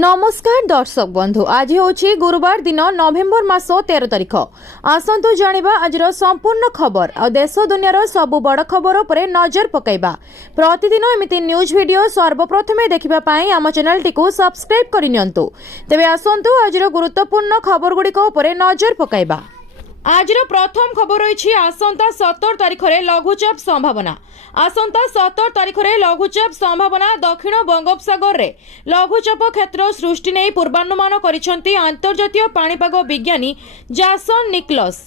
नमस्कार दर्शक बंधु, आज हूँ गुरुवार दिन नवेम्बर मास 13 तारिख। आसतु जानिबा आजर संपूर्ण खबर और देश दुनियार सबु बड़ खबर पर नजर पकाइबा। प्रतिदिन एमिति न्यूज वीडियो सर्वप्रथमे देखिबा पाई आम चैनल टी को सब्सक्राइब करिनियंतु। तेबे आसतु आजर गुरुत्वपूर्ण खबर गुड़िक उपर नजर पकाइबा। आज प्रथम खबर रही आसंता 17 तारिख में लघुचाप संभावना। आसंता 17 तारिख में लघुचाप संभावना। दक्षिण बंगोपसागर रे लघुचाप क्षेत्र सृष्टि नहीं पूर्वानुमान करिसेंती अंतर्जातीय पाणीपाग विज्ञानी जासन निकोलस।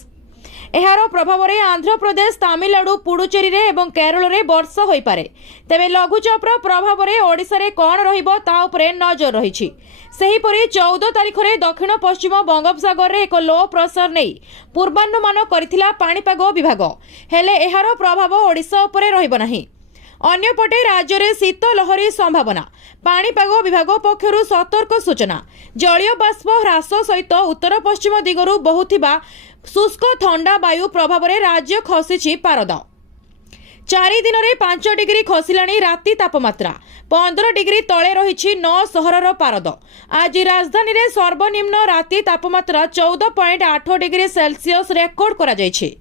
एहार प्रभाव में आंध्र प्रदेश, तमिलनाडु, पुडुचेरी रे एवं केरल रे वर्षा होई पारे। तेबे लघुचाप प्रभाव में ओडिशा रे कोन रहिबो ता उपरे नजर रहिछि। सेहीपरि 14 तारिख में दक्षिण पश्चिम बंगोपसागर रे एक लो प्रेशर नहीं पूर्वानुमान करिथिला पाणीपाग विभाग। हेले एहार प्रभाव ओडिशा उपरे रहिबो नाही। अन्यपटे राज्य में शीत लहरी संभावना। पाणीपाग विभाग पक्षरु सतर्क सूचना। जलीय बाष्प ह्रास सहित उत्तर पश्चिम दिगरु बहुथिबा शुष्क ठंडा वायु प्रभाव में राज्य खसीछि पारद। 4 दिन में 5 डिग्री खसिलाणी राति तापमात्रा। 15 डिग्री तले रही 9 सहरर पारद। आज राजधानी में सर्वनिम्न राति तापमात्रा 14.8 डिग्री सेल्सियस रेकर्ड करा जायछि।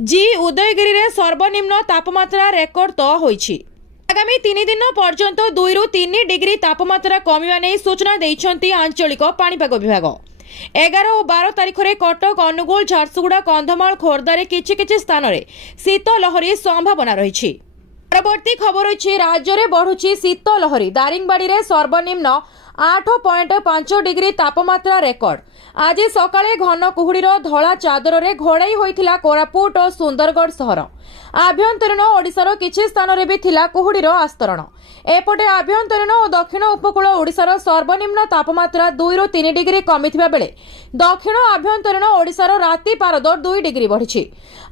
जी उदयगिरी रे सर्वनिम्न तापमात्रा रेकर्ड तो होइछि। आगामी 3 दिन पर्यंत 2 ରୁ 3 डिग्री तापमात्रा कमिबा नै सूचना दैछन्ती आंचलिक पाणीपाग विभाग। 11 और 12 तारिख में कटक, अनुगुल, झारसुगुड़ा, कंधमाल, खोर्धारे किछि स्थान में शीत लहरी संभावना रही। परवर्ती खबर रही राज्य में बढ़ुची शीत लहरी। दारिंगबाड़ी रे सर्वनिम्न 8.5 डिग्री तापमात्रा रेकर्ड। आज सकाळे घन कुहुड़ीर धला चादर रे घोड़ाई होइथिला कोरापुट और सुंदरगढ़ सहर। आभ्यंतरीण ओडिशार किछि स्थान रे भी थिला कुहुड़ीर आस्तरण। एपटे आभ्यंतरीण और दक्षिण उपकूल ओडिशार सर्वनिम्न तापमात्रा 2 ରୁ 3 डिग्री कमिथिबा बेले दक्षिण आभ्यंतरीण ओडिशार राति पारद 2 डिग्री बढ़िछि।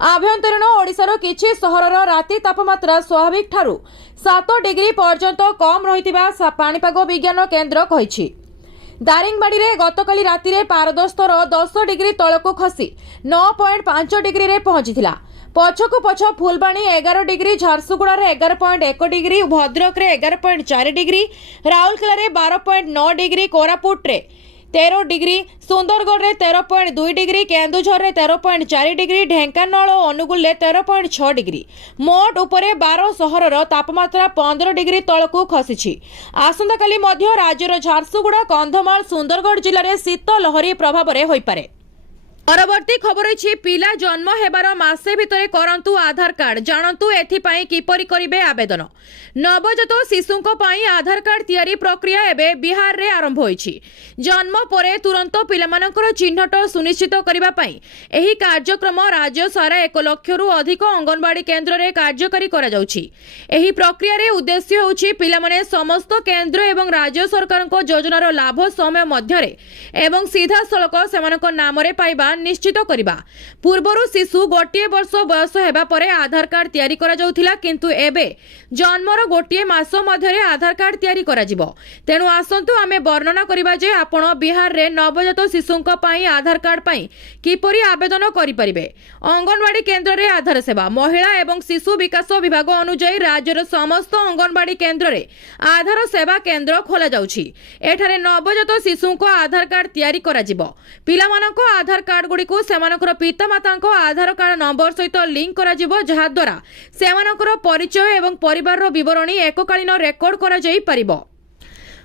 आभ्यंतरीण ओडिशार किछि सहरर राति तापमात्रा स्वाभाविक ठारू 7 डिग्री पर्यंत कम रहिथिबा पाणीपाग विज्ञान केन्द्र कहिछि। दारिंगबाड़ी रे गतकाली राति रे पारद स्तर 10 डिग्री तलको खसी 9.5 डिग्री रे पहुंचीथिला। पछकु पछ फुलबाणी 11 डिग्री, झारसुगुड़ा रे 11.1 डिग्री, भद्रक रे 11.4 डिग्री, राउरकेला रे 12.9 डिग्री, कोरापुट रे 13 डिग्री, सुंदरगढ़ रे 13.2 डिग्री, केन्दुझर रे 13.4 डिग्री, ढेंकानाल और अनुगुल रे 13.6 डिग्री। मोट उपरे 12 सहरर तापमात्रा 15 डिग्री तलको खसीछि। आसंता काली मध्य राज्यर झारसुगुड़ा, कंधमाल, सुंदरगढ़ जिले में शीत लहरी प्रभाव में होई पारे। परवर्ती खबर रही पिला जन्म हेबार मासे भितरे करंतु आधार कार्ड। जानतु एथिपाई किपरि करिवे आवेदन। नवजात शिशुंको पाई आधार कार्ड तैयारी प्रक्रिया एबे बिहार रे आरंभ होईछि। जन्म परे तुरंत पिलामानकर चिन्हट सुनिश्चित करिबा पाई एही कार्यक्रम राज्य सारा 1 लाख रु अधिक अंगनवाड़ी केन्द्र रे कार्यकारी करा जाउछि। एही प्रक्रिया रे उद्देश्य होछि पिलामाने समस्त केन्द्र एवं राज्य सरकारको योजनार लाभ समय मध्यरे एवं सीधा सड़क सेमानक नाम रे पाइबा निश्चित करिबा। पूर्वरु शिशु 1 वर्ष बयस हेबा परे आधार कार्ड तैयारी करा जाउथिला, किंतु एबे जन्मर 1 मास मध्यरे आधार कार्ड तैयारी करा जिवो। तेनु आसंतु आमे वर्णना करिबा जे आपण बिहार रे नवजात शिशुंक पाई आधार कार्ड पाई किपरि आवेदन करि परिबे। अंगनवाड़ी केन्द्र रे आधार सेवा। महिला एवं शिशु विकास विभाग अनुसार राज्यर समस्त अंगनवाड़ी केन्द्र रे आधार सेवा केन्द्र खोला जाउछि। एठारे नवजात शिशुंक आधार कार्ड तैयारी करा जिवो। पिलामानक आधार कार्ड गुड़िको सेमानकर पितामातांको आधार कार्ड नंबर सहित लिंक करा जिवो, जहा द्वारा सेमानकर परिचय एवं परिवार विवरणी एककालीन रेकर्ड करा जाई परिबो।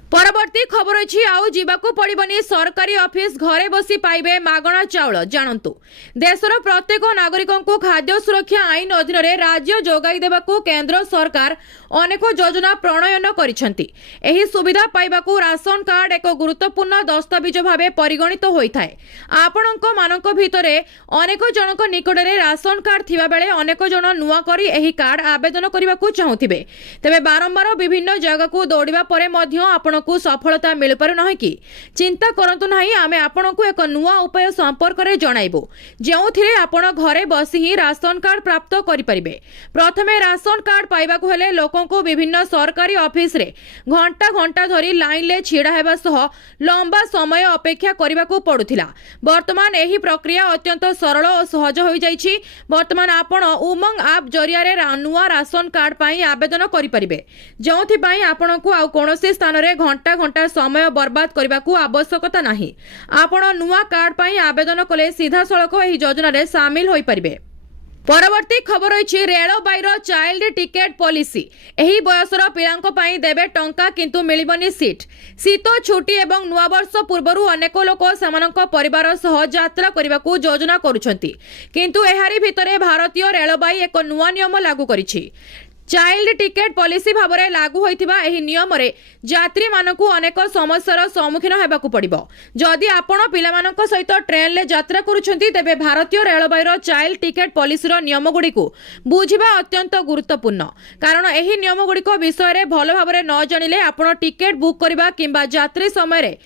परवर्ती खबर अछि आउ जीवाकू पड़िबनी सरकारी ऑफिस, घरे बसी पाइबे मागणा चाउल। जानंतु देशर प्रत्येक नागरिकंकु खाद्य सुरक्षा आईन अधीन रे राज्य जोगाई देबाकू केंद्र सरकार अनेक योजना प्रणयन करिसेंती। एही सुविधा पाइबाकू राशन कार्ड एक गुरुत्वपूर्ण दस्तावेज भाबे परिगणित होइथाय। आपणक मानक भितरे अनेक जनक निकटरे राशन कार्ड थिबा बेले अनेक जन नुआ करी एही कार्ड आवेदन करिबाकू चाहुथिबे। तेबे बारंबार विभिन्न जगह को दौड़िबा परे मध्य आपणकू सफलता मिल पारे नहीं कि चिंता करंतु नहीं। आमे आपणकू एक नुआ उपाय संपर्क रे जणाइबो, जेउथिरे आपण घरे बसी ही राशन कार्ड प्राप्त करि परिबे। प्रथमे राशन कार्ड पाइबाकू हेले लोकंकू विभिन्न सरकारी ऑफिस रे घंटा घंटा धरी लाइन ले छिड़ा हेबा सह लंबा समय अपेक्षा करिबाकू पडुथिला। वर्तमान एही प्रक्रिया अत्यंत सरल और सहज होई जाईछि। वर्तमान आपण उमंग ऐप जरिया रे नुआ राशन कार्ड पाई आवेदन करि परिबे, जेउथि पाई आपणकू आ कोनोसी स्थान रे घंटा घंटा समय बर्बाद करने को आवश्यकता नहीं। आपण नुआ कार्ड पर आवेदन कले सीधा सड़क एही योजना रे शामिल होई परिबे। परवर्ती खबर रही रेलबाईर चाइल्ड टिकेट पॉलिसी। एही बयसर पिलांको पई देबे टंका किंतु मिलिबनी सीट। शीत छुट्टी एवं नुआ वर्ष पूर्वरु अनेक लोक सेमानक परिवार सह यात्रा करबाकू योजना करूछंती, किंतु एहारी भितरे भारतीय रेलबाई एक नुआ नियम लागू करिछि। चाइल्ड टिकेट पॉलिसी भाव में लागू होइथिबा एही नियम रे यात्री मानकू अनेक समस्यार सम्मुखीन हेबाकू पड़िबो। जदि आपण पिलामानक सहित ट्रेन ले यात्रा करूछंती तेबे भारतीय रेलबाईर चाइल्ड टिकेट पॉलिसी रो नियम गुड़िकू बुझिबा अत्यंत गुरुत्वपूर्ण, कारण एही नियम गुड़िक विषय रे भलो भाव में न जानिले आपण टिकेट बुक करबा किंबा यात्री समय रे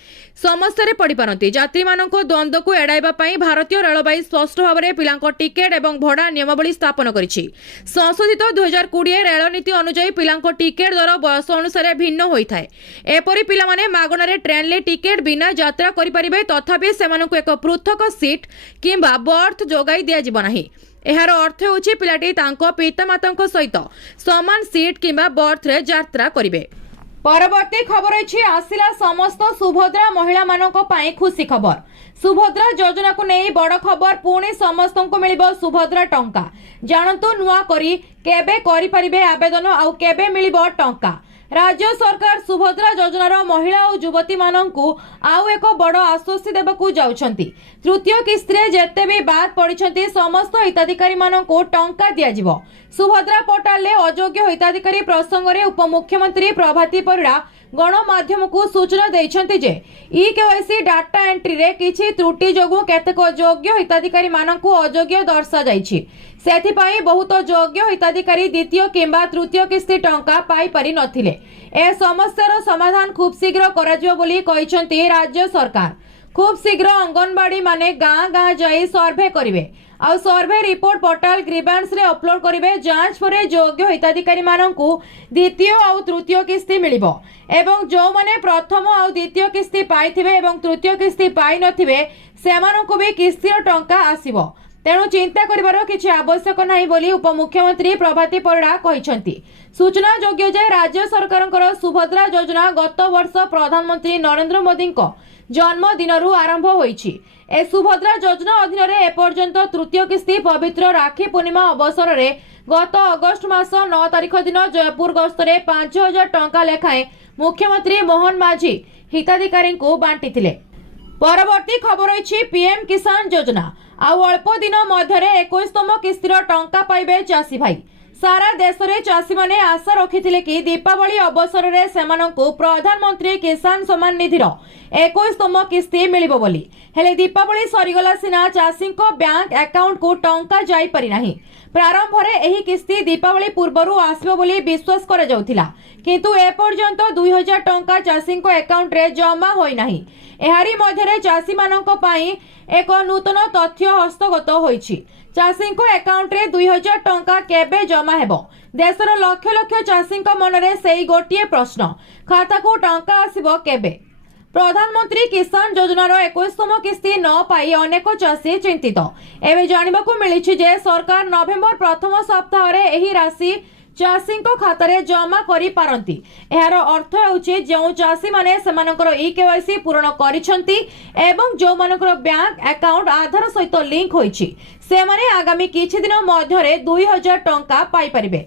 समस्या रे पड़ी पारंती। यात्री मानक द्वंद्व को एड़ाइबा पई भारतीय रेलबाई स्पष्ट भाव में पिलांको टिकेट एवं भड़ा नियमावली स्थापन करिछि। संशोधित 2020 रेलनीति अनुसार पिलांको टिकेट दर बयस अनुसार भिन्न होइथाय। एपरि पिलामाने मागणारे ट्रेन ले टिकेट बिना यात्रा करि परिबे, तथापि सेमानकु एक पृथक सीट किंबा बर्थ जोगाई दिया जिबो नाही। एहार अर्थ होछि पिलाटी तांको पितामातांको सहित समान सीट किंबा बर्थ रे यात्रा करिवे। परवर्ती खबर अछि आसिला समस्त सुभद्रा महिला मानक पई खुशी खबर। सुभद्रा योजना को नहीं बड़ खबर, पुणी समस्त को मिलिबो सुभद्रा टंका। जानतु नुआ करी केबे करि परिबे आवेदन आउ केबे मिलिबो टंका। राज्य सरकार सुभद्रा योजनार महिला और युवती मानकू आउ एक बड़ आश्वस्ति देबाकू जाउछंती। तृतीय किस्ती रे जेते भी बाद पड़िछंती समस्त हिताधिकारी मानकू टंका दिया जिवो। सुभद्रा पोर्टाल ले अयोग्य हिताधिकारी प्रसंग रे उपमुख्यमंत्री प्रभाती परिड़ा गणमाध्यम को सूचना देइछंती जे ई-केवाईसी डाटा एंट्री रे किछि त्रुटि जोगु केतेक योग्य हिताधिकारी मानकू अयोग्य दर्शा जाइछि। सेथिपाई बहुत योग्य हिताधिकारी द्वितीय किंबा तृतीय किस्ती टंका पाई पारि नथिले। ए समस्यार समाधान खूब शीघ्र कराजियो बोली कहिसंती राज्य सरकार। खूब शीघ्र अंगनवाड़ी माने गाँ गाँ जाई सर्वे करिवे आउ सर्वे रिपोर्ट पोर्टाल ग्रीवेंस रे अपलोड करिवे। जांच परे योग्य हिताधिकारी मानकू द्वितीय आउ तृतीय किस्ती मिलिबो एवं जो माने प्रथम आउ द्वितीय किस्ती पाइथिबे एवं तृतीय किस्ती पाइ नथिबे सेमानकू भी किस्तीर टंका आसीबो। तेणु चिंता करिवार किछि आवश्यक नाही बोली उपमुख्यमंत्री प्रभाती परिड़ा कहिसंती। सूचना योग्य जे राज्य सरकारଙ୍କର सुभद्रा योजना गत वर्ष प्रधानमंत्री नरेंद्र मोदी जन्मदिन आरंभ होईछि। ए सुभद्रा योजना अधीन रे एपर्यंत तृतीय किस्ती पवित्र राखी पूर्णिमा अवसर रे गत अगस्त मास 9 तारिख दिन जयपुर गस्त रे 5000 टंका लेखाएं मुख्यमंत्री मोहन माझी हिताधिकारी को बांटिथिले। परवर्ती खबर अछि पीएम किसान योजना। आउ अल्प दिन मध्य 21तम किस्तीर टंका पाइबे चाषी भाई। सारा देश में चाषी माने आशा रखिथिले कि दीपावली अवसर रे सेमानंकु प्रधानमंत्री किसान सम्मान निधिर 21तम किस्ती मिलिबो बोली। हेले दीपावली सरीगला सिना चाषी को बैंक अकाउंट को टंका जाई पारि नाही। प्रारंभ रे एही किस्ती दीपावली पूर्वरु आसीबो बोली विश्वास करा जाउथिला, किंतु ए पर्यंत 2000 टंका चाषी को अकाउंट रे जमा होई नाही। एहारी मध्यरे चाषी मानक पई एक नूतन तथ्य हस्तगत होईछि। चाषी को अकाउंट रे 2000 टंका केबे जमा हेबो? देशर लक्ष लक्ष चाषी मनरे सेई गोटिए प्रश्न, खाता को टंका आसीबो केबे? प्रधानमंत्री किसान योजनार 21तम किस्ती न पाई अनेक चाषी चिंतित। एबे जानिबाकू मिलिछि जे सरकार नवेम्बर प्रथम सप्ताह रे एही राशि चाषी खाता रे जमा करि पारंती। एहार अर्थ हेउछि जो चाषी माने सेमानकर ई-केवाईसी पूर्ण करिसंती एवं जो मानकर बैंक अकाउंट आधार सहित लिंक होइछि सेमाने आगामी किछि दिन मध्यरे 2000 टंका पाई परिबे।